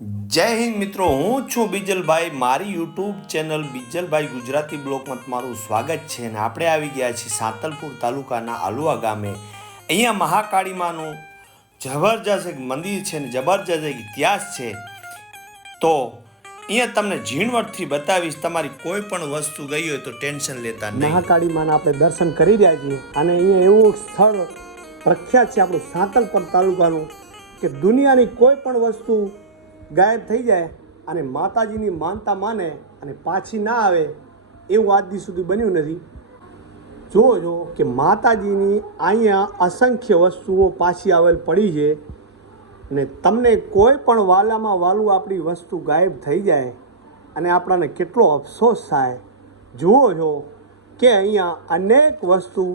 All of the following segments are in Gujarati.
જય હિન્દ મિત્રો, હું છું બીજલભાઈ. મારી યુટ્યુબ ચેનલ બીજલભાઈ ગુજરાતી બ્લોકમાં તમારું સ્વાગત છે અને આપણે આવી ગયા છીએ સાતલપુર તાલુકાના આલુવા ગામે. અહીંયા મહાકાળીમાનું જબરજસ્ત એક મંદિર છે ને જબરજસ્ત એક ઇતિહાસ છે. તો અહીંયા તમને ઝીણવટથી બતાવીશ, તમારી કોઈ પણ વસ્તુ ગઈ હોય તો ટેન્શન લેતા નહીં. મહાકાળી માના આપણે દર્શન કરી રહ્યા છીએ અને અહીંયા એવું સ્થળ પ્રખ્યાત છે આપણું સાંતલપર તાલુકાનું કે દુનિયાની કોઈ પણ વસ્તુ ગાયબ થઈ જાય અને માતાજીની માનતા માને અને પાછી ના આવે, એવું આજ દી સુધી બન્યું નથી. જુઓ કે માતાજીની અહીંયા અસંખ્ય વસ્તુઓ પાછી આવેલ પડી છે ને તમને કોઈ પણ વાલામાં વાલું આપણી વસ્તુ ગાયબ થઈ જાય અને આપણાને કેટલો અફસોસ થાય, જુઓ છો કે અહીંયા અનેક વસ્તુ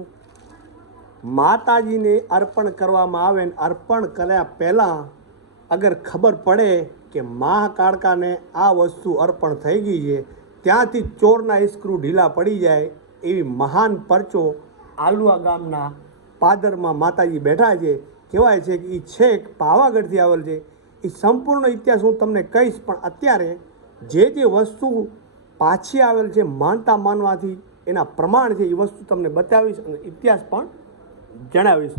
માતાજીને અર્પણ કરવામાં આવે ને અર્પણ કર્યા પહેલાં અગર ખબર પડે કે મહાકાળકાને આ વસ્તુ અર્પણ થઈ ગઈ છે, ત્યાંથી ચોરના સ્ક્રૂ ઢીલા પડી જાય એવી મહાન પરચો આલુઆ ગામના પાદરમાં માતાજી બેઠા છે. કહેવાય છે કે એ છેક પાવાગઢથી આવેલ છે. એ સંપૂર્ણ ઇતિહાસ હું તમને કહીશ, પણ અત્યારે જે જે વસ્તુ પાછી આવેલ છે માનતા માનવાથી, એના પ્રમાણ છે એ વસ્તુ તમને બતાવીશ અને ઇતિહાસ પણ જણાવીશ.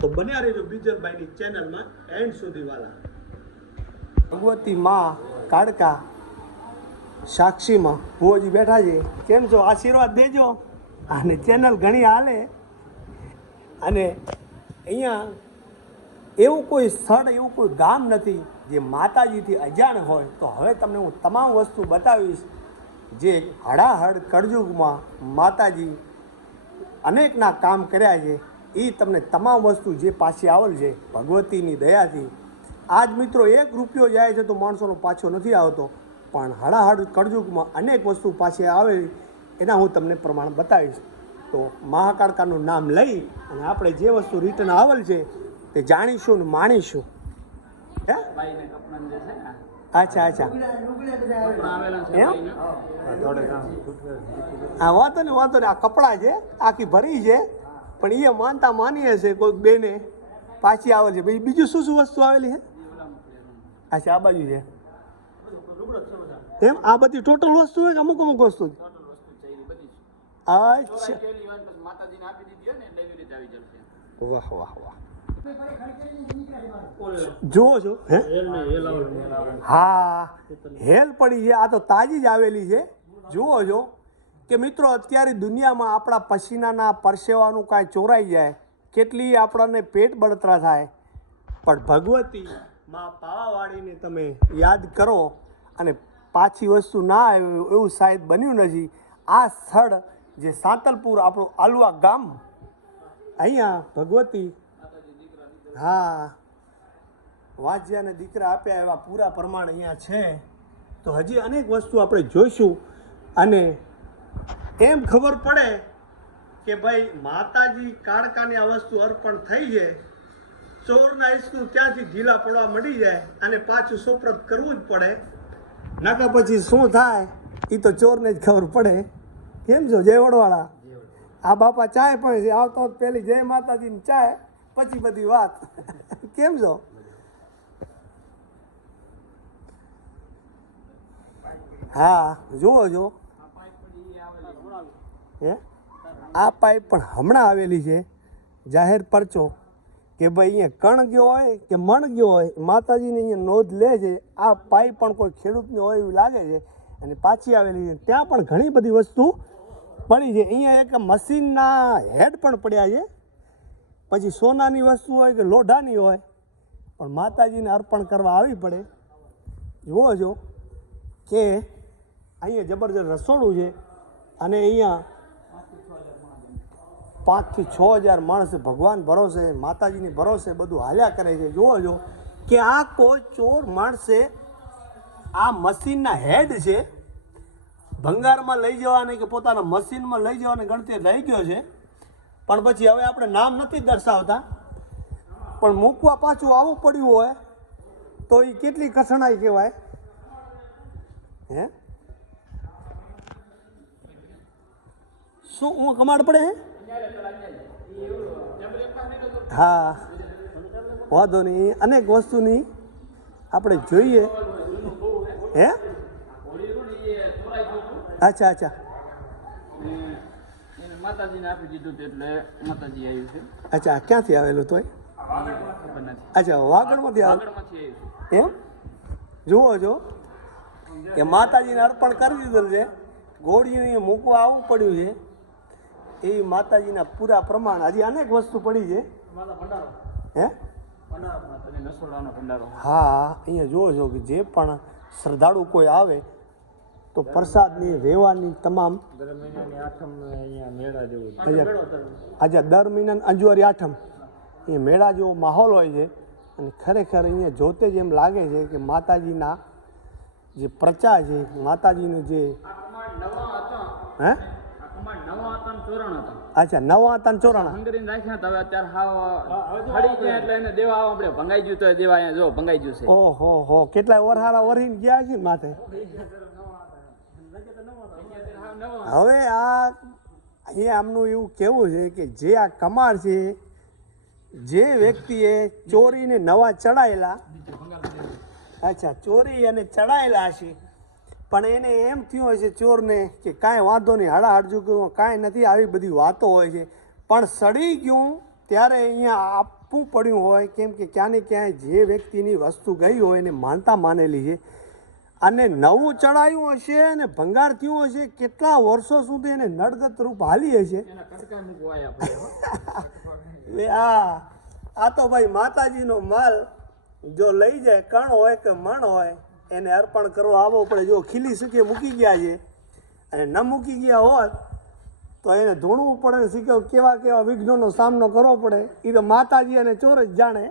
તો બન્યા રહેજો બીજલભાઈની ચેનલમાં એન્ડ સુધી વાલા ભગવતી માં કાળકા સાક્ષીમાં ભુવોજી બેઠા છે. કેમ છો? આશીર્વાદ દેજો. અને ચેનલ ઘણી હાલે. અને અહીંયા એવું કોઈ સ્થળ, એવું કોઈ ગામ નથી જે માતાજીથી અજાણ હોય. તો હવે તમને હું તમામ વસ્તુ બતાવીશ જે હડાહડ કળજુગમાં માતાજી અનેકના કામ કર્યા છે. એ તમને તમામ વસ્તુ જે પાછી આવેલ છે ભગવતીની દયાથી આજ મિત્રો એક રૂપિયો જાય છે તો માણસોનો પાછો નથી આવતો. પણ હડાહડ કળજુગમાં અનેક વસ્તુ પાછી આવે એના હું તમને પ્રમાણ બતાવીશ. તો મહાકાળકાનું નામ લઈ અને આપણે જે વસ્તુ રિટર્ન આવેલ છે તે જાણીશું ને માણીશું. હે? અચ્છા અચ્છા. હા, વાંધો ને વાંધો ને આ કપડાં છે, આખી ભરી છે, પણ એ માનતા માનીએ છે કોઈક બેને. પાછી આવે છે. બીજું શું શું વસ્તુ આવેલી છે? અચ્છા આ બાજુ છે. એમ? આ બધી ટોટલ વસ્તુ હોય કે અમુક અમુક વસ્તુ? અચ્છા વાહ વાહ વાહ. જુઓ છો હે? હા હેલ પડી છે. આ તો તાજી જ આવેલી છે. જુઓ છો કે મિત્રો અત્યારે દુનિયામાં આપણા પસીનાના પરસેવાનું કાંઈ ચોરાઈ જાય કેટલી આપણને પેટ બળતરા થાય. પણ ભગવતી માં પાવાવાળીને તમે યાદ કરો અને પાછી વસ્તુ ના આવ્યું એવું સાહેબ બન્યું નથી. આ સ્થળ જે સાંતલપુર આપણું આલુવા ગામ, અહીંયા ભગવતી હા વાજ્યાને દીકરા આપ્યા એવા પૂરા પ્રમાણ અહીંયા છે. તો હજી અનેક વસ્તુ આપણે જોઈશું અને એમ ખબર પડે કે ભાઈ માતાજી કાળકાની આ વસ્તુ અર્પણ થઈ છે. ચોરના ઇસ્કુ ત્યાંથી ઢીલા પડવા મળી જાય અને પાછું સુપ્રત કરવું જ પડે. નાકા પછી શું થાય? એ તો ચોરને જ ખબર પડે. કેમ છો જયવડવાળા આ બાપા ચાય પણ છે, આવતો પેલી જય માતાજીની ચાય, પછી બધી વાત. કેમ છો? હા, જુઓ જો હે? આ પાઇપ પણ હમણાં આવેલી છે. જાહેર પરચો. કે ભાઈ અહીંયા કણ ગયો હોય કે મણ ગયો હોય, માતાજીની અહીંયા નોંધ લે છે. આ પાઈ પણ કોઈ ખેડૂતની હોય એવું લાગે છે. અને પાછી આવેલી છે. ત્યાં પણ ઘણી બધી વસ્તુ પડી છે. અહીંયા એક મશીનના હેડ પણ પડ્યા છે. પછી સોનાની વસ્તુ હોય કે લોઢાની હોય, પણ માતાજીને અર્પણ કરવા આવી પડે. જુઓ છો કે અહીંયા જબરજસ્ત રસોડું છે. અને અહીંયા પાંચથી છ હજાર માણસ ભગવાન ભરોસે, માતાજીની ભરોસે બધું હાલ્યા કરે છે. જુઓ જો કે આ કોઈ ચોર માણસે આ મશીનના હેડ છે, ભંગારમાં લઈ જવાને કે પોતાના મશીનમાં લઈ જવાને ગણતરી લઈ ગયો છે. પણ પછી હવે આપણે નામ નથી દર્શાવતા. પણ મૂકવા પાછું આવું પડ્યું હોય, તો એ કેટલી કઠણાઈ કહેવાય? હે? શું હું કમાડ પડે, હે? હા, વાંધો નહીં. અનેક વસ્તુની આપણે જોઈએ. હે? એ અચ્છા. અચ્છા અચ્છા ક્યાંથી આવેલું તોય? અચ્છા, વાગડમાંથી આવે આવ્યું એમ? જુઓ છો કે માતાજીને અર્પણ કરી દીધેલું છે. ગોળીઓ મૂકવા આવવું પડ્યું છે. એ માતાજીના પૂરા પ્રમાણ. હજી અનેક વસ્તુ પડી છે. હે? હા અહીંયા જુઓ છો કે જે પણ શ્રદ્ધાળુ કોઈ આવે તો પ્રસાદની રહેવાની તમામ આજે દર મહિનાની અંજવારી આઠમ. એ મેળા જેવો માહોલ હોય છે અને ખરેખર અહીંયા જોતે જ એમ લાગે છે કે માતાજીના જે પ્રચાર છે માતાજીનું જે હે આ કમાડ નવા હતા ને ચોરણ હતા. અચ્છા નવા હતા ને ચોરાણા? હંગરીને રાખ્યા હતા હવે અત્યારે હાવ ફળી ગયા એટલે એને દેવા આવો આપણે ભંગાઈ ગયું તો દેવા અહીંયા જો ભંગાઈ ગયું છે ઓહો હો કેટલા વરહારા વરીને ગયા છે ને માથે? હવે આ અહીંયા આમનું એવું કેવું છે કે જે આ કમાર છે જે વ્યક્તિએ ચોરીને નવા ચડાયેલા અચ્છા ચોરી અને ચડાયેલા છે પણ એને એમ થયું હોય છે ચોરને કે કાંઈ વાંધો નહીં હડાહડજુ કર્યું કાંઈ નથી આવી બધી વાતો હોય છે. પણ સડી ગયું ત્યારે અહીંયા આપવું પડ્યું હોય કેમ કે ક્યાંને ક્યાંય જે વ્યક્તિની વસ્તુ ગઈ હોય એને માનતા માનેલી છે. અને નવું ચડાયું હશે અને ભંગાર થયું હશે કેટલા વર્ષો સુધી એને નડગત રૂપ હાલી હશે. આ આ તો ભાઈ માતાજીનો માલ જો લઈ જાય કણ હોય કે મણ હોય એને અર્પણ કરવા આવવો પડે. જો ખીલી શકે મૂકી ગયા છે અને ન મૂકી ગયા હોત તો એને ધૂણવું પડે ને શીખવ કેવા કેવા વિઘ્નોનો સામનો કરવો પડે. એ તો માતાજી અને ચોર જ જાણે.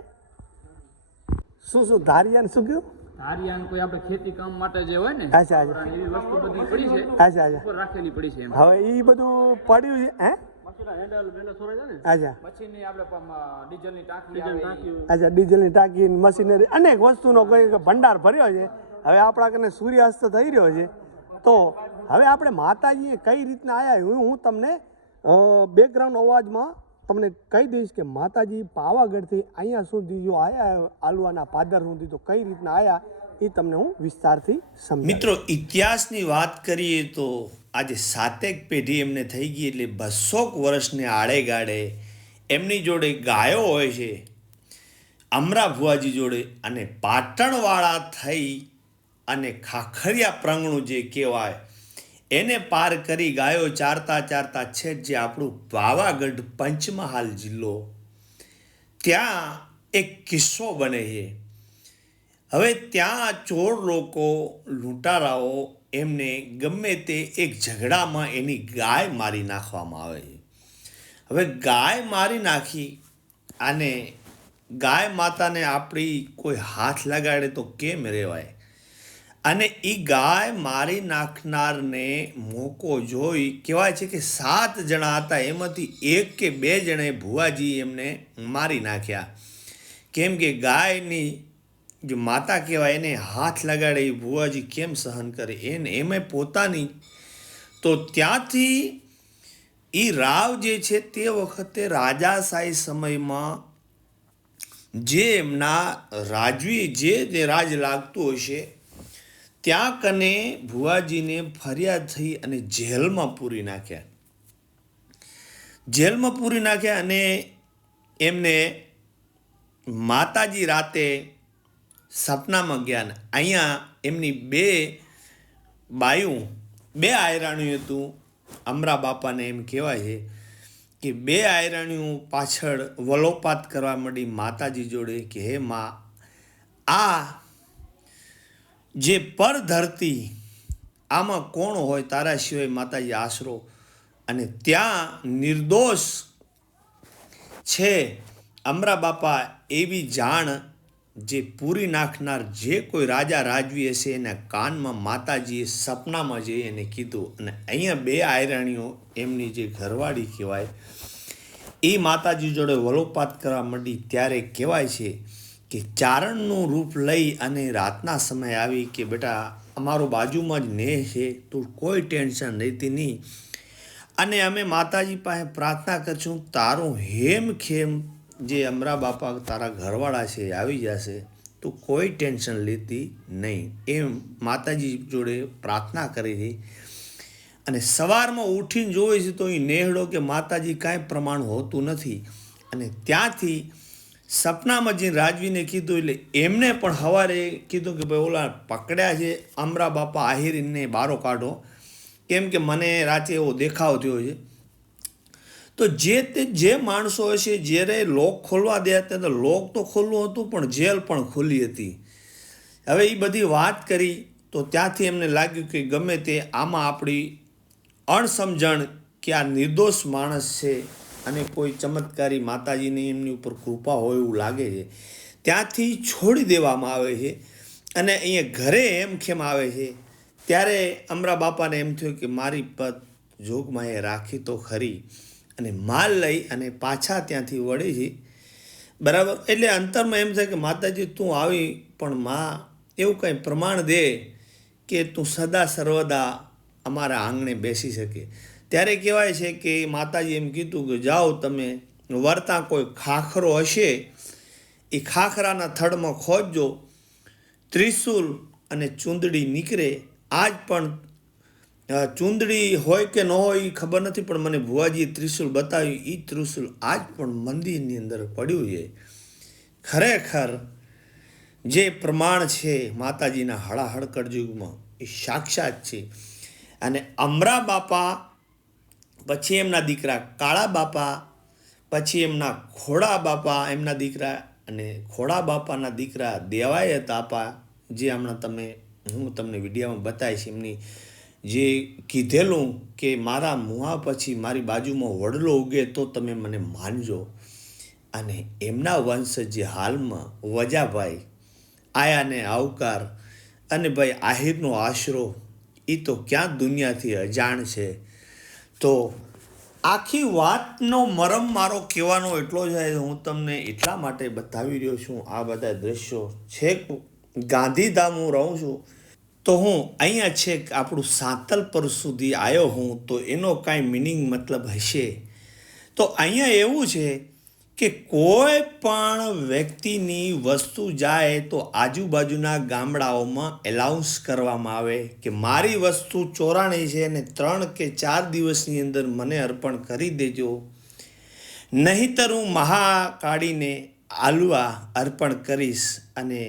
શું શું ધારિયાને શું કહ્યું ધારિયાને કોઈ આપણે ખેતી કામ માટે જે હોય ને અચ્છા અચ્છા એવી વસ્તુ બધી પડી છે અચ્છા અચ્છા રાખેલી પડી છે હવે એ બધું પડ્યું છે હે? અચ્છા ડીઝલની ટાંકી આવે. ઈ. અચ્છા ડીઝલની ટાંકી મશીનરી. અનેક વસ્તુનો કોઈ ભંડાર ભર્યો છે. હવે આપણા કને સૂર્યાસ્ત થઈ રહ્યો છે, તો હવે આપણે માતાજીએ કઈ રીતના આવ્યા હું હું તમને બેકગ્રાઉન્ડ અવાજમાં તમને કહી દઈશ કે માતાજી પાવાગઢથી અહીંયા સુધી જો આવ્યા આલુવાના પાદર સુધી તો કઈ રીતના આવ્યા એ તમને હું વિસ્તારથી સમજ મિત્રો, ઇતિહાસની વાત કરીએ તો આજે સાતેક પેઢી એમને થઈ ગઈ એટલે બસોક વર્ષને આડે ગાડે એમની જોડે ગાયો હોય છે અમરા ભુવાજી જોડે અને પાટણવાળા થઈ અને ખાખરિયા પ્રંગણું જે કહેવાય, એને પાર કરી ગાયો ચારતા ચારતા છેક જે આપણું પાવાગઢ પંચમહાલ જિલ્લો, ત્યાં એક કિસ્સો બને છે. હવે ત્યાં ચોર લોકો, લૂંટારાઓ એમને ગમે તે એક ઝઘડામાં એની ગાય મારી નાખવામાં આવે છે. હવે ગાય મારી નાખી અને ગાય માતાને આપણી કોઈ હાથ લગાડે તો કેમ રહેવાય અને એ ગાય મારી નાખનારને મોકો જોઈ કહેવાય છે કે સાત જણા હતા, એમાંથી એક કે બે જણે ભુવાજી એમને મારી નાખ્યા. કેમ કે ગાયની જે માતા કહેવાય, એને હાથ લગાડે એ ભુવાજી કેમ સહન કરે? એને એમે પોતાની. તો ત્યાંથી એ રાવ જે છે તે વખતે રાજાશાહી સમયમાં જે એમના રાજવી જે રાજ લાગતું હશે ત્યાં કને ભુવાજીને ફરિયાદ થઈ અને જેલમાં પૂરી નાખ્યા. જેલમાં પૂરી નાખ્યા અને એમને માતાજી રાતે સપનામાં ગયા અહીંયા એમની બે બાયું, બે આયરાણીઓ હતું. અમરા બાપાને એમ કહેવાય છે કે બે આયરાણીઓ પાછળ વલોપાત કરવા માંડી માતાજી જોડે કે હે મા, આ જે પર ધરતી, આમાં કોણ હોય તારા સિવાય માતાજી આશરો? અને ત્યાં નિર્દોષ છે અમરા બાપા એવી જાણ જે પૂરી નાખનાર જે કોઈ રાજા રાજવી હશે એના કાનમાં માતાજીએ સપનામાં જઈ એને કીધું. અને અહીંયા બે આયરાણીઓ એમની જે ઘરવાળી કહેવાય, એ માતાજી જોડે વલોપાત કરવા માંડી ત્યારે કહેવાય છે કે ચારણનું રૂપ લઈ અને રાતના સમયે આવી કે બેટા, અમારો બાજુમાં જ નેહ છે, તો કોઈ ટેન્શન રહેતી નહીં. અને અમે માતાજી પાસે પ્રાર્થના કરશું, તારું હેમ ખેમ જે અમરા બાપા તારા ઘરવાળા છે આવી જશે, તો કોઈ ટેન્શન લેતી નહીં. એમ માતાજી જોડે પ્રાર્થના કરી હતી અને સવારમાં ઉઠીને જોવે છે તો એ નેહડો કે માતાજી કાંઈ પ્રમાણ હોતું નથી. અને ત્યાંથી સપનામાં જે રાજવીને કીધું એટલે એમને પણ સવારે કીધું કે ભાઈ ઓલા પકડ્યા છે અમરા બાપા આહિરીને બારો કાઢો. કેમ કે મને રાતે એવો દેખાવ થયો છે. તો જે તે જે માણસો હશે, જ્યારે લોક ખોલવા દે ત્યારે લોક તો ખોલવું હતું, પણ જેલ પણ ખુલ્લી હતી. હવે એ બધી વાત કરી તો ત્યાંથી એમને લાગ્યું કે ગમે તે આમાં આપણી અણસમજણ કે આ નિર્દોષ માણસ છે અને કોઈ ચમત્કારી માતાજીની એમની ઉપર કૃપા હોય એવું લાગે છે, ત્યાંથી છોડી દેવામાં આવે છે અને અહીંયા ઘરે એમ કેમ આવે છે? ત્યારે અમરા બાપાને એમ થયું કે મારી પત એ રાખી તો ખરી અને માલ લઈ અને પાછા ત્યાંથી વળે છે. બરાબર? એટલે અંતરમાં એમ થાય કે માતાજી તું આવી, પણ માં એવું કંઈ પ્રમાણ દે કે તું સદા સર્વદા અમારા આંગણે બેસી શકે. ત્યારે કહેવાય છે કે માતાજી એમ કીધું કે જાઓ તમે, વર્તા કોઈ ખાખરો હશે, એ ખાખરાના થડમાં ખોજજો ત્રિશુલ અને ચૂંદડી નીકળે. આજ પણ ચૂંદડી હોય કે ન હોય એ ખબર નથી, પણ મને ભુવાજીએ ત્રિશુલ બતાવ્યું એ ત્રિશુલ આજ પણ મંદિરની અંદર પડ્યું છે. ખરેખર જે પ્રમાણ છે માતાજીના હળાહળ યુગમાં, એ સાક્ષાત છે. અને અમરા બાપા પછી એમના દીકરા કાળા બાપા, પછી એમના ખોડા બાપા, એમના દીકરા અને ખોડા બાપાના દીકરા દેવાય તાપા, જે હમણાં તમે, હું તમને વિડીયોમાં બતાવીશ, એમની જે કીધેલું કે મારા મુહા પછી મારી બાજુમાં વડલો ઉગે તો તમે મને માનજો. અને એમના વંશ જે હાલમાં વજાભાઈ, આયાને આવકાર અને ભાઈ આહિરનો આશરો એ તો ક્યાં દુનિયાથી અજાણ છે? તો આખી વાતનો મરમ મારો કહેવાનો એટલો જ હું તમને એટલા માટે બતાવી રહ્યો છું, આ બધા દ્રશ્યો છેક ગાંધીધામ હું રહું છું, તો હું અહીંયા છેક આપણું સાંતલપર સુધી આવ્યો હું, તો એનો કાંઈ મિનિંગ મતલબ હશે? તો અહીંયા એવું છે કે કોઈ પણ વ્યક્તિની વસ્તુ જાય તો આજુબાજુના ગામડાઓમાં એલાઉન્સ કરવામાં આવે કે મારી વસ્તુ ચોરાણી છે અને ત્રણ કે ચાર દિવસની અંદર મને અર્પણ કરી દેજો. નહીંતર હું મહાકાળીને આલુઆ અર્પણ કરીશ અને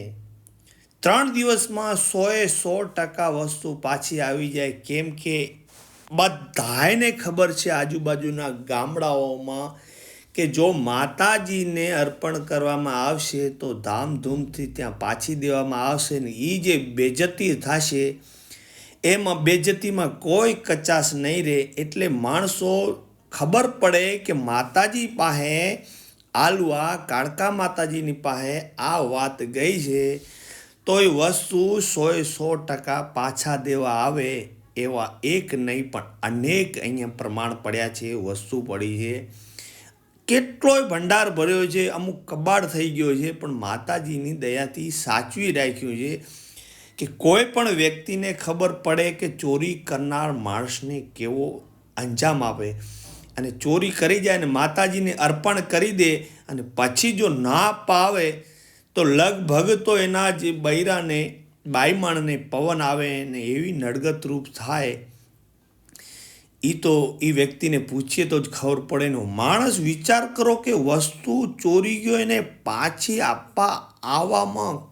ત્રણ દિવસમાં સોએ સો ટકા વસ્તુ પાછી આવી જાય. કેમ કે બધાયને ખબર છે આજુબાજુના ગામડાઓમાં કે જો માતાજીને અર્પણ કરવામાં આવશે તો ધામધૂમથી ત્યાં પાછી દેવામાં આવશે ને એ જે બેજતી થશે, એમાં બેજતીમાં કોઈ કચાશ નહીં રહે એટલે માણસો ખબર પડે કે માતાજી પાસે આલુઆ, કાળકા માતાજીની પાસે આ વાત ગઈ છે તો એ વસ્તુ સોએ સો ટકા પાછા દેવા આવે એવા એક નહીં પણ અનેક અહીંયા પ્રમાણ પડ્યા છે, વસ્તુ પડી છે. કેટલોય ભંડાર ભર્યો છે, અમુક કબાડ થઈ ગયો છે, પણ માતાજીની દયાથી સાચવી રાખ્યું છે કે કોઈ પણ વ્યક્તિને ખબર પડે કે ચોરી કરનાર માણસને કેવો અંજામ આપે. અને ચોરી કરી જાય અને માતાજીને અર્પણ કરી દે અને પછી જો ના પાવે, તો લગભગ તો એના જે બૈરાને બાઈમાણને પવન આવે ને એવી નડગત રૂપ થાય એ તો એ વ્યક્તિને પૂછીએ તો જ ખબર પડે ને માણસ વિચાર કરો કે વસ્તુ ચોરી ગયો એને પાછી આપવા આવવામાં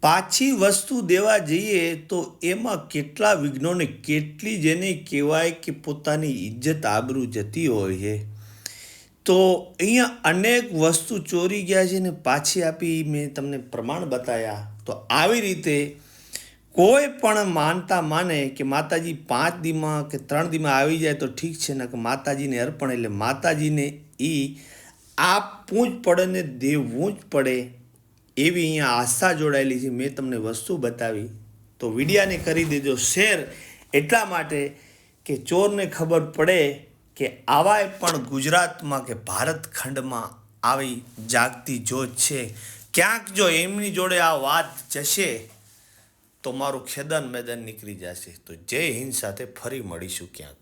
પાછી વસ્તુ દેવા જઈએ તો એમાં કેટલા વિઘ્નોને કેટલી જેને કહેવાય કે પોતાની ઇજ્જત આબરૂ જતી હોય છે. તો અહીંયા અનેક વસ્તુ ચોરી ગયા છે ને પાછી આપી મેં તમને પ્રમાણ બતાવ્યા તો આવી રીતે કોઈ પણ માનતા માને કે માતાજી પાંચ દીમાં કે ત્રણ દીમાં આવી જાય તો ઠીક છે, ને કે માતાજીને અર્પણ એટલે માતાજીને એ આપવું જ પડે ને દેવું જ પડે એવી અહીંયા આસ્થા જોડાયેલી છે. મેં તમને વસ્તુ બતાવી. તો વિડિયાને કરી દેજો શેર. એટલા માટે કે ચોરને ખબર પડે કે આવાય પણ ગુજરાતમાં કે ભારત ખંડમાં આવી જાગતી જોત છે. ક્યાંક જો એમની જોડે આ વાત જશે તો મારું ખેદાન મેદાન નીકળી જશે. તો જય હિન્દ સાથે ફરી મળીશું ક્યાંક.